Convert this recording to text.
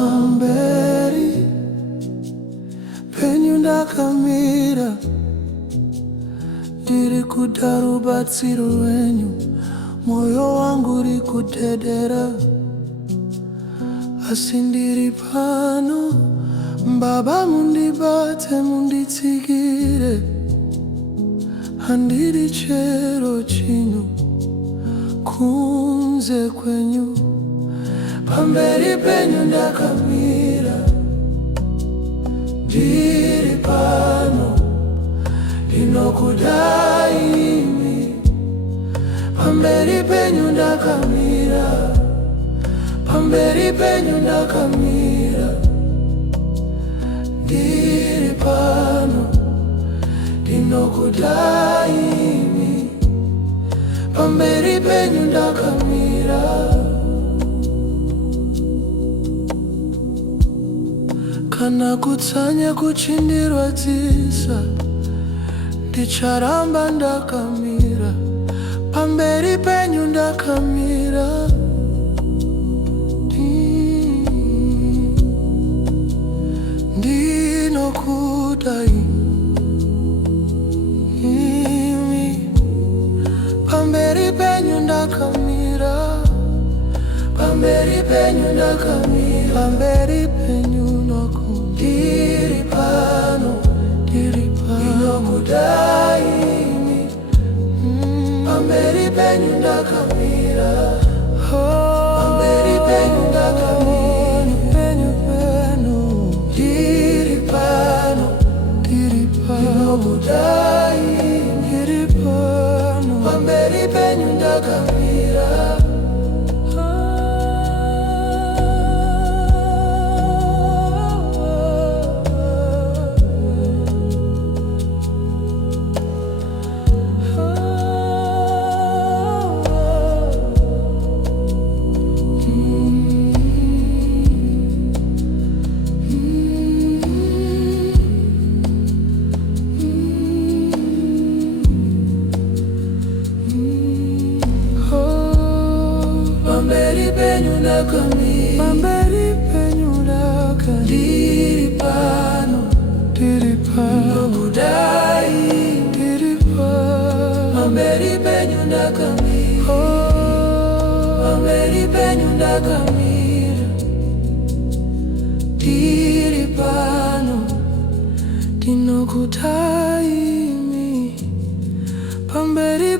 Pamberi penyu ndakamira ndiri kuda rubatsiro rwenyu, moyo wangu uri kudedera, asi ndiri pano. Baba mundibate munditsigire, handiri chero chinhu kunze kwenyu. Pamberi penyu ndakamira ndiri pano, ndinokudai imi. Pamberi penyu ndakamira, pamberi penyu ndakamira ndiri pano, ndinokudai imi. Pamberi penyu ndakamira. Kana kutsanya kuchindirwadzisa, ndicharamba ndakamira. Pamberi penyu ndakamira, ndinokudai imi. Pamberi penyu ndakamira, pamberi penyu ndakamira, pamberi penyu ndiri pano, ndiri pano, ndinokudai imi. Pamberi penyu ndakamira, pamberi penyu ndakamira, ndiri pano, ndiri pano, ndinokudai imi. Ndiri pano, pamberi penyu ndakamira. Pamberi penyu ndakamira, pamberi penyu ndakamira, ndiri pano, ndiri pano, ndinokudai, ndiri pano. Pamberi penyu ndakamira, pamberi penyu ndakamira, ndiri pano, ndinokudai imi. Pamberi